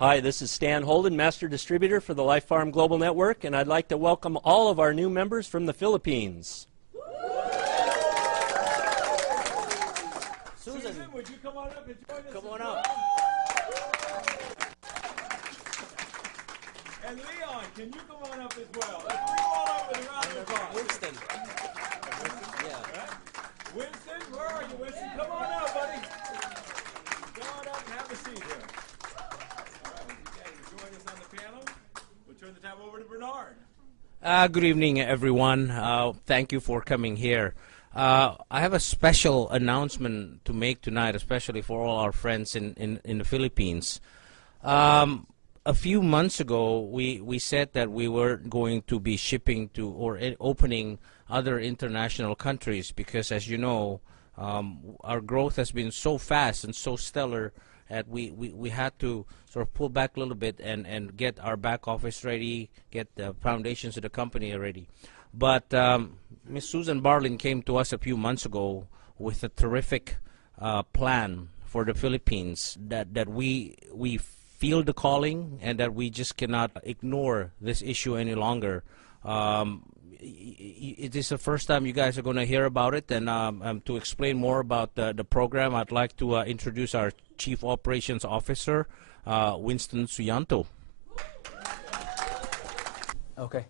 Hi, this is Stan Holden, Master Distributor for the Life Farm Global Network, and I'd like to welcome all of our new members from the Philippines. Susan, would you come on up and join us? Come on up. And Leon, can you come on up as well? Let's bring them all up with a round of applause. Winston. Yeah. Right? Winston, where are you, Winston? Come on up, buddy. Come on up and have a seat here. All right, you guys will join us on the panel. We'll turn the time over to Bernard. Good evening, everyone. Thank you for coming here. I have a special announcement to make tonight, especially for all our friends in the Philippines. A few months ago, we said that we were going to be shipping to or opening other international countries because, as you know, our growth has been so fast and so stellar that we had to sort of pull back a little bit and get our back office ready, get the foundations of the company ready. But Ms. Susan Barlin came to us a few months ago with a terrific plan for the Philippines that we feel the calling and that we just cannot ignore this issue any longer. It is the first time you guys are going to hear about it, and to explain more about the program, I'd like to introduce our Chief Operations Officer, Winston Suyanto. Okay.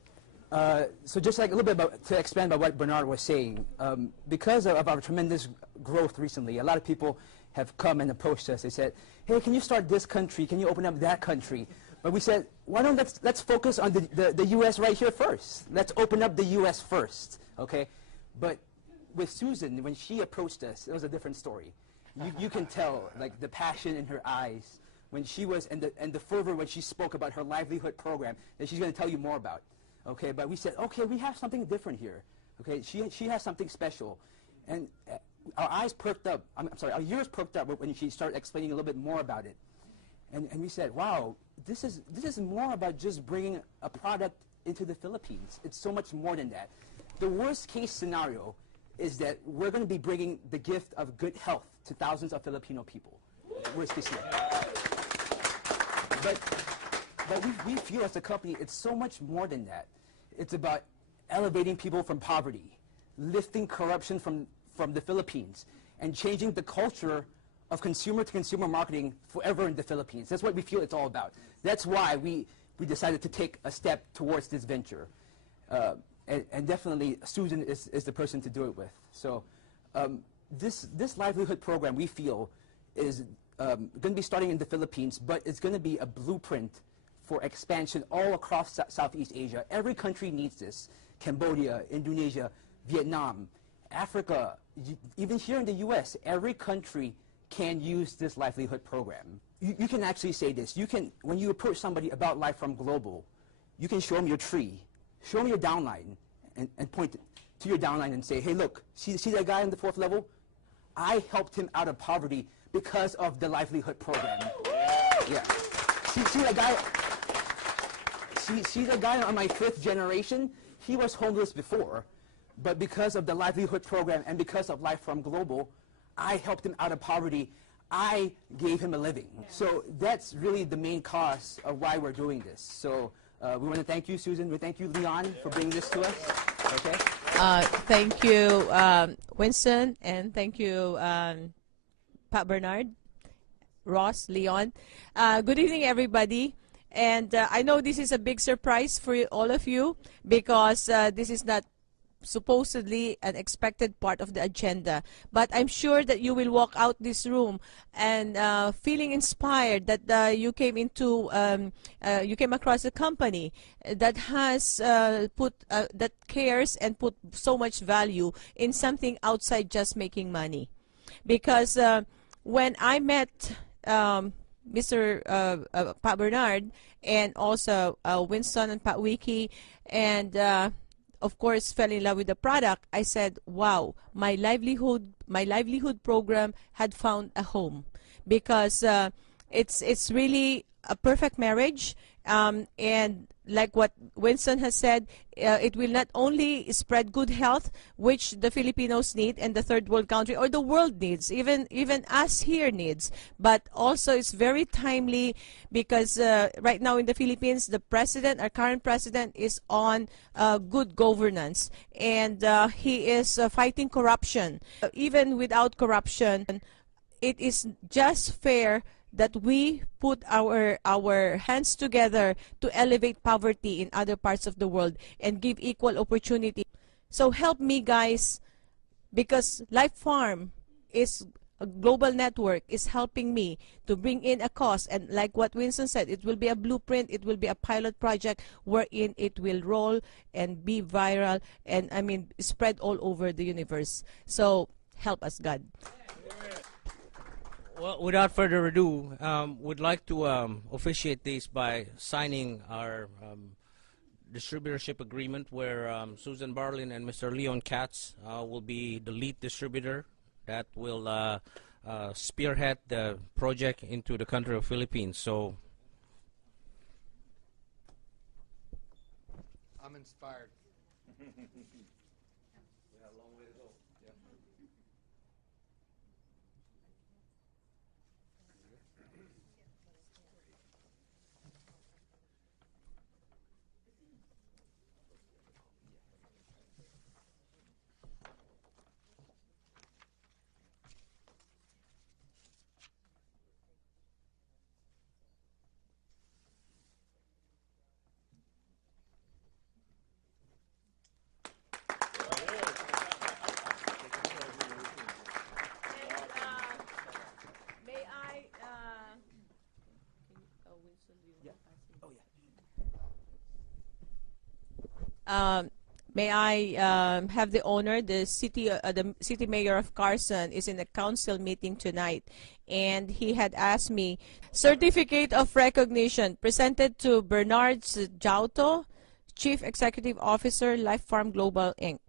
So just like a little bit to expand about what Bernard was saying, because of our tremendous growth recently, a lot of people have come and approached us. They said, hey, can you start this country? Can you open up that country? But we said, why don't let's focus on the U.S. right here first. Let's open up the U.S. first, okay? But with Susan, when she approached us, it was a different story. You can tell, like, the passion in her eyes when she was, and the fervor when she spoke about her livelihood program that she's going to tell you more about. Okay, but we said, okay, we have something different here. Okay, she has something special, and our eyes perked up. I'm sorry, our ears perked up when she started explaining a little bit more about it, and we said, wow, this is more about just bringing a product into the Philippines. It's so much more than that. The worst case scenario is that we're going to be bringing the gift of good health to thousands of Filipino people. Worst case scenario. But we feel as a company, it's so much more than that. It's about elevating people from poverty, lifting corruption from the Philippines, and changing the culture of consumer-to-consumer marketing forever in the Philippines. That's what we feel it's all about. That's why we decided to take a step towards this venture. And definitely Susan is the person to do it with. So this livelihood program, we feel, is going to be starting in the Philippines, but it's going to be a blueprint for expansion all across Southeast Asia. Every country needs this. Cambodia, Indonesia, Vietnam, Africa, even here in the US, every country can use this livelihood program. You can actually say this. You can, when you approach somebody about Life Farm Global, you can show them your tree, show them your downline, and point to your downline and say, hey, look, see that guy on the 4th level? I helped him out of poverty because of the livelihood program. Yeah. See that guy? See the guy on my 5th generation? He was homeless before, but because of the livelihood program and because of Life Farm Global, I helped him out of poverty. I gave him a living. So that's really the main cause of why we're doing this. So we want to thank you, Susan. We thank you, Leon, for bringing this to us. Okay. Thank you, Winston, and thank you, Pat Bernard, Ross, Leon. Good evening, everybody. And I know this is a big surprise for all of you because this is not supposedly an expected part of the agenda. But I'm sure that you will walk out this room and feeling inspired that you came across a company that has that cares and put so much value in something outside just making money. Because when I met Mr. Pat Bernard and also Winston and Pat Wiki, and of course fell in love with the product, I said, wow, my livelihood program had found a home, because it's really a perfect marriage. And like what Winston has said, it will not only spread good health, which the Filipinos need and the third world country or the world needs, even us here needs, but also it's very timely because right now in the Philippines, the president, our current president, is on good governance, and he is fighting corruption. Even without corruption, it is just fair that we put our hands together to elevate poverty in other parts of the world and give equal opportunity. So help me, guys, because Life Farm is a global network, is helping me to bring in a cause, and like what Winston said, it will be a blueprint, it will be a pilot project wherein it will roll and be viral and spread all over the universe. So help us, God. Well, without further ado, would like to officiate this by signing our distributorship agreement where Susan Barlin and Mr. Leon Katz will be the lead distributor that will spearhead the project into the country of Philippines. So I'm inspired. May I have the honor, the city mayor of Carson is in a council meeting tonight, and he had asked me, certificate of recognition presented to Bernard Jauto, Chief Executive Officer, Life Farm Global Inc.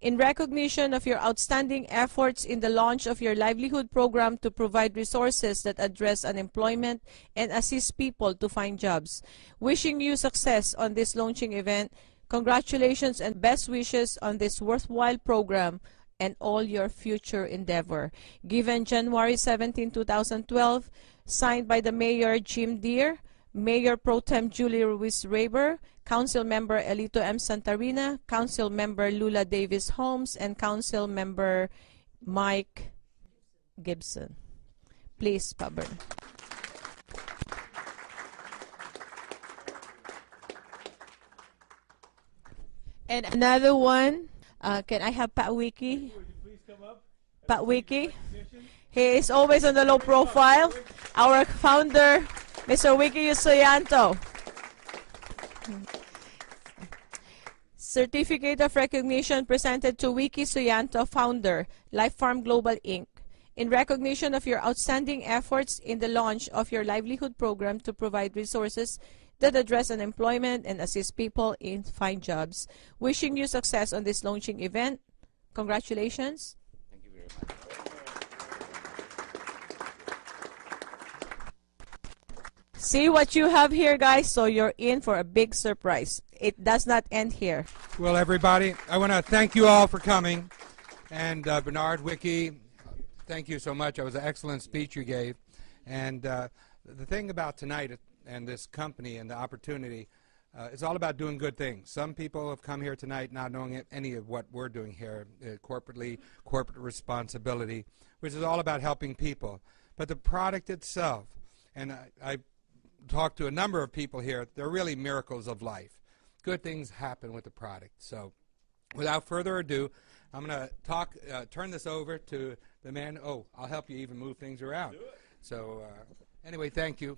In recognition of your outstanding efforts in the launch of your livelihood program to provide resources that address unemployment and assist people to find jobs. Wishing you success on this launching event. Congratulations and best wishes on this worthwhile program and all your future endeavor. Given January 17, 2012, signed by the Mayor Jim Deere, Mayor Pro Tem Julie Ruiz-Raber, Council Member Elito M. Santarina, Council Member Lula Davis Holmes, and Council Member Mike Gibson. Please, Paber. And another one, can I have Pat Wiki? Pat Wiki. He is always on the low profile. Our founder, Mr. Wiki Yusoyanto. Certificate of recognition presented to Wiki Suyanto, founder, Life Farm Global Inc. In recognition of your outstanding efforts in the launch of your livelihood program to provide resources that address unemployment and assist people in find jobs. Wishing you success on this launching event. Congratulations. thank you very much. See what you have here, guys, so you're in for a big surprise. It does not end here. Well, everybody, I want to thank you all for coming. And Bernard, Wiki, thank you so much. It was an excellent speech you gave. And the thing about tonight and this company and the opportunity, it's all about doing good things. Some people have come here tonight not knowing any of what we're doing here, corporate responsibility, which is all about helping people. But the product itself, and I talked to a number of people here, they're really miracles of life. Good things happen with the product. So without further ado, I'm going to turn this over to the man. Oh, I'll help you even move things around. So anyway, thank you.